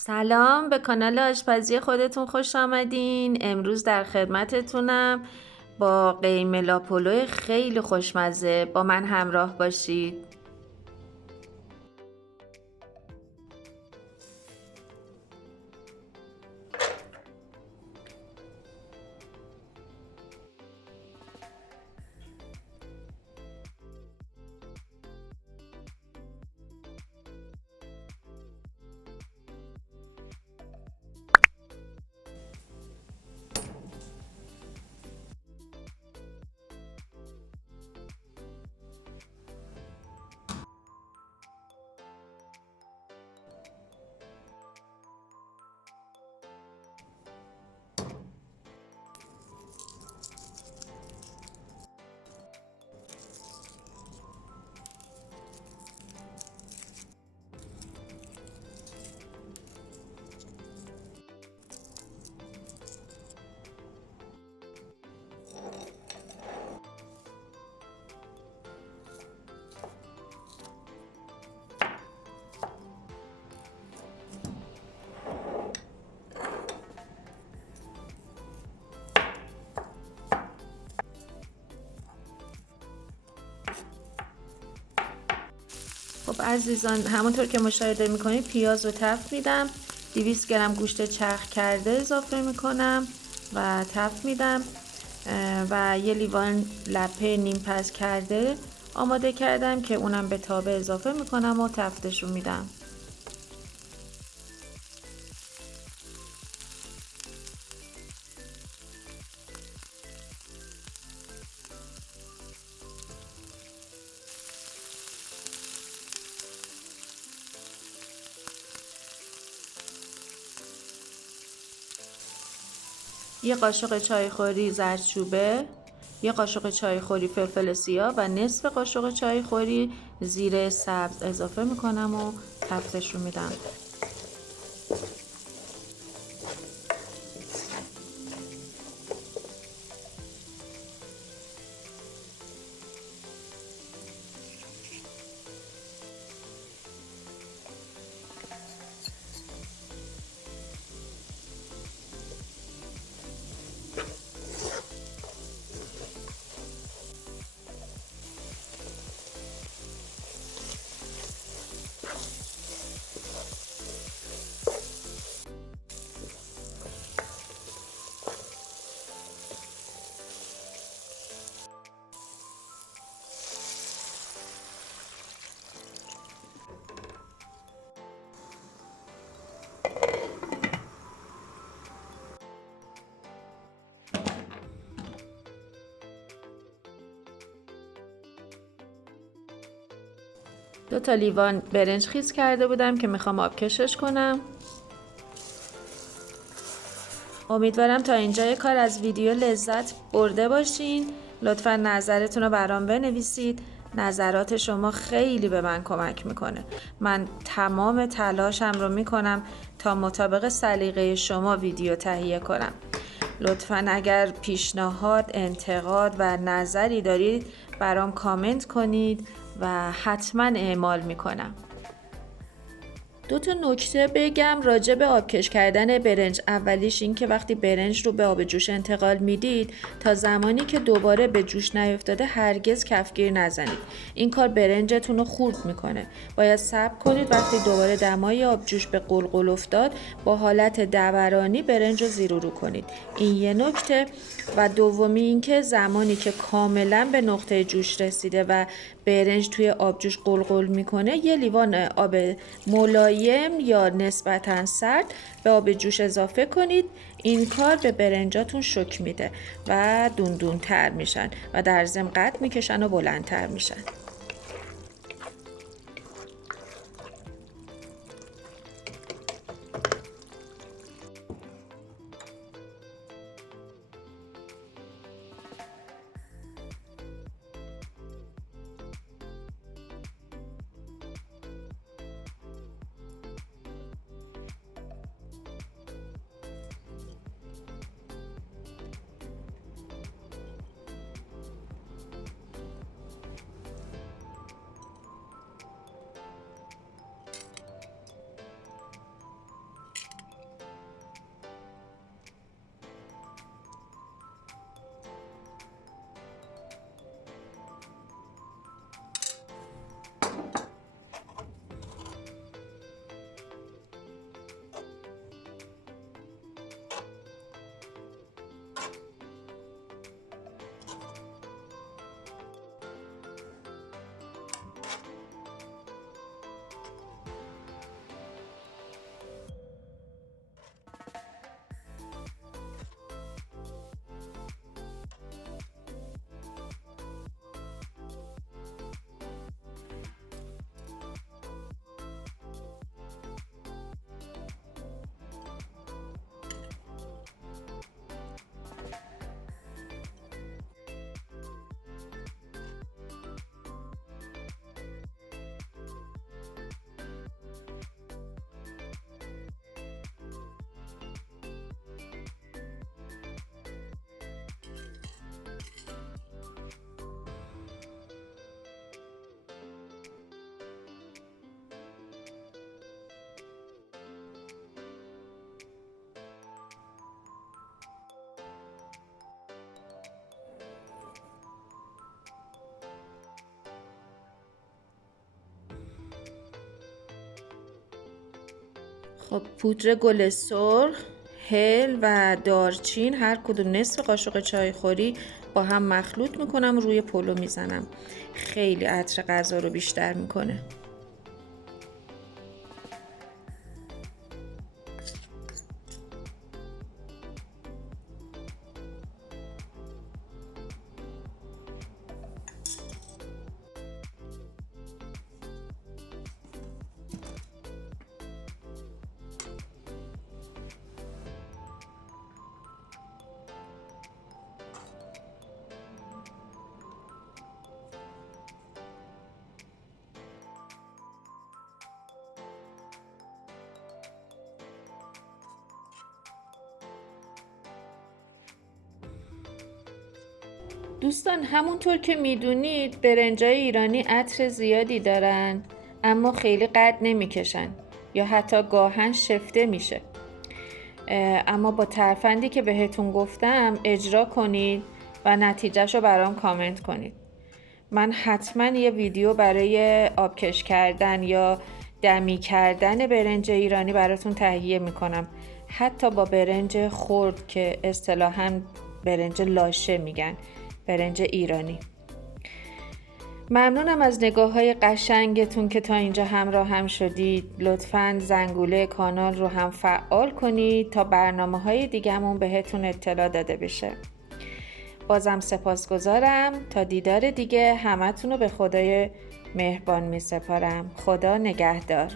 سلام، به کانال آشپزی خودتون خوش آمدین. امروز در خدمتتونم با قیمه لاپولو خیلی خوشمزه. با من همراه باشید. خب عزیزان، همونطور که مشاهده میکنید پیاز رو تفت میدم. 200 گرم گوشت چرخ کرده اضافه میکنم و تفت میدم و یه لیوان لپه نیم پز کرده آماده کردم که اونم به تابه اضافه میکنم و تفتش رو میدم. یه قاشق چایخوری زردچوبه، یه قاشق چایخوری فلفل سیاه و نصف قاشق چایخوری زیره سبز اضافه میکنم و تفتش رو میدم. دو تا لیوان برنج خیس کرده بودم که میخوام آبکشش کنم. امیدوارم تا اینجای کار از ویدیو لذت برده باشین. لطفا نظرتون رو برام بنویسید. نظرات شما خیلی به من کمک میکنه. من تمام تلاشم رو میکنم تا مطابق سلیقه شما ویدیو تهیه کنم. لطفا اگر پیشنهاد، انتقاد و نظری دارید برام کامنت کنید و حتما اعمال میکنم. دو تا نکته بگم راجع به آبکش کردن برنج. اولیش این که وقتی برنج رو به آب جوش انتقال میدید تا زمانی که دوباره به جوش نیفتاده هرگز کفگیر نزنید. این کار برنجتون رو خورد میکنه. باید صبر کنید وقتی دوباره دمای آب جوش به قلقل افتاد با حالت دورانی برنج رو زیر و رو کنید. این یه نکته. و دومی این که زمانی که کاملا به نقطه جوش رسیده و برنج توی آب جوش قلقل میکنه یه لیوان آب ملایم یا نسبتا سرد به آب جوش اضافه کنید. این کار به برنجاتون شوک میده و دوندون تر میشن و در ضمن قد میکشن و بلندتر میشن. خب پودر گل سرخ، هل و دارچین هر کدوم نصف قاشق چای خوری با هم مخلوط میکنم، روی پلو میزنم. خیلی عطر غذا رو بیشتر میکنه. دوستان همونطور که میدونید برنجای ایرانی عطر زیادی دارن اما خیلی قد نمیکشن یا حتی گاهن شفته میشه. اما با ترفندی که بهتون گفتم اجرا کنید و نتیجهش رو برام کامنت کنید. من حتما یه ویدیو برای آبکش کردن یا دمی کردن برنج ایرانی براتون تهیه میکنم، حتی با برنج خرد که اصطلاحاً برنج لاشه میگن، برنج ایرانی. ممنونم از نگاه‌های قشنگتون که تا اینجا همراه هم شدید. لطفاً زنگوله کانال رو هم فعال کنید تا برنامه‌های دیگه‌مون بهتون اطلاع داده بشه. بازم سپاسگزارم. تا دیدار دیگه همتون رو به خدای مهربان می‌سپارم. خدا نگهدار.